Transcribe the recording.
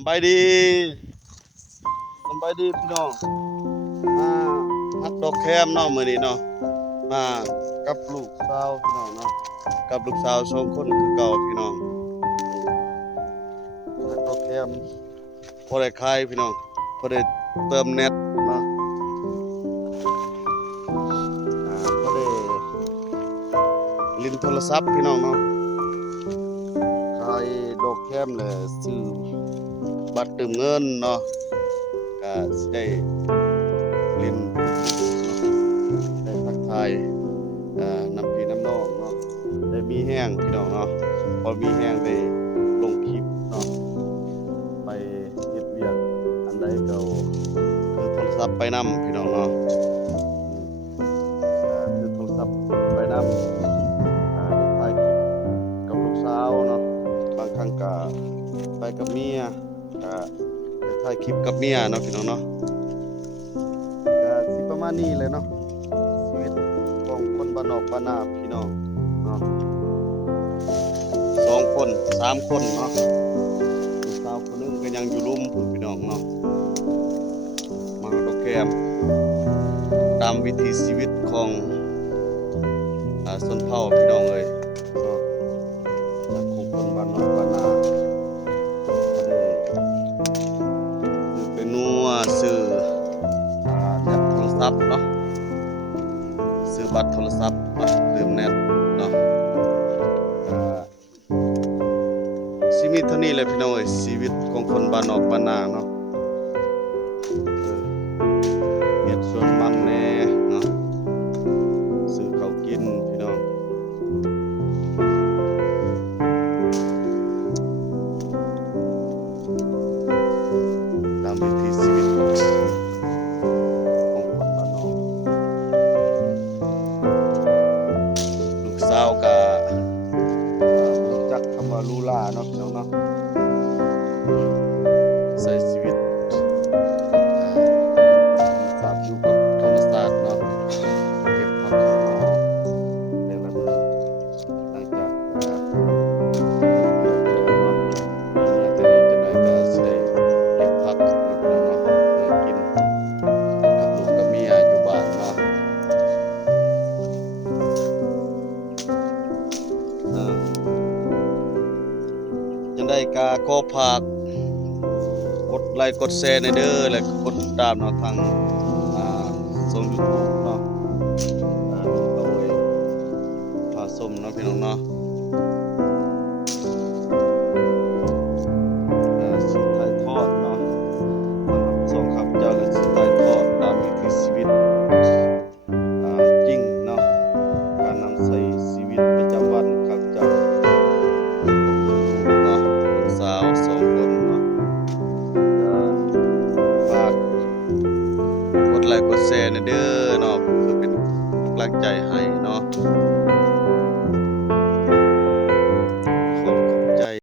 สบายดีสบายดีพี่น้องมาฮักดอกแคมเนาะมื้อนี้เนาะมากับลูกสาวพี่น้องเนาะกับลูกสาว2คนคือเก่าพี่น้องฮักดอกแคมพอได้ขายพี่น้องพอได้เติมเน็ตเนาะพอได้ลิ้นโทรศัพท์พี่น้องเนาะขายดอกแคมแล้วซื้อบัตรเติมเงินเนาะก็สิได้ลิ้นได้ทักทายน้ำพี่น้ำน้องเนาะได้มีแห้งพี่น้องเนาะพอมีแห้งได้ลงคลิปเนาะไปเฮ็ดเวียกอันใดก็ถือโทรศัพท์ไปนำพี่น้องเนาะถือโทรศัพท์ไปนำถ่ายคลิปกับลูกสาวเนาะบางครั้งก็ไปกับเมียก็ได้ถ่ายคลิปกับเมียเนาะพี่น้องเนาะก็สิประมาณนี้เลยเนาะชีวิตของคนบ้านนอกบ้านนาพี่น้องเนาะ2คน3คนเนาะลูกสาวคนหนึงก็ยังอยู่รุมพุ่นพี่น้องเนาะมาดอกแคมตามวิถีชีวิตของชนเผ่าพี่น้องเอ้ยเนาะจากของคนบ้านนอกบ้านนาก็ได้ซื้อไปนัวซื้อแนบโทรศัพท์เนาะซื้อบัตรโทรศัพท์บัตรเติมเน็ตเนาะชีวิตเท่านี้เลยพี่น้องเอ้ยชีวิตของคนบ้านนอกบ้านนาเนาะเฮ็ดสวนมันแน่เนาะซื้อข้าวกินพี่น้องตามวิถีชีวิตของคนบ้านนอกลูกสาวก็รู้จักคำว่าลูลาเนาะพี่น้องเนาะใช้ชีวิตธรรมชาติอยู่กับธรรมชาติเนาะเก็บผักเนาะแต่ละมื้อหลังจากเรียนแล้วเนาะหลังจากนี้จังได๋ก็สิได้เก็บผักเนาะพี่น้องเนาะเพื่อกินกับลูกกับเมียอยู่บ้านเนาะจังได๋ก็ขอฝากกดไลค์กดแชร์หน่อยเด้อแล้วก็กดติดตามเนาะทางช่อง YouTube เนาะลุงโตยพาส้มเนาะพี่น้องเนาะสิถ่ายทอดเนาะสำหรับช่องข้าพเจ้าก็สิถ่ายทอดตามวิถีชีวิตจริงเนาะการนำใช้ชีวิตประจำวันข้าพเจ้าเนาะลูกสาว2คนเนาะฝากกดไลค์กดแชร์หน่อยเด้อเนาะเพื่อเป็นกำลังใจให้เนาะ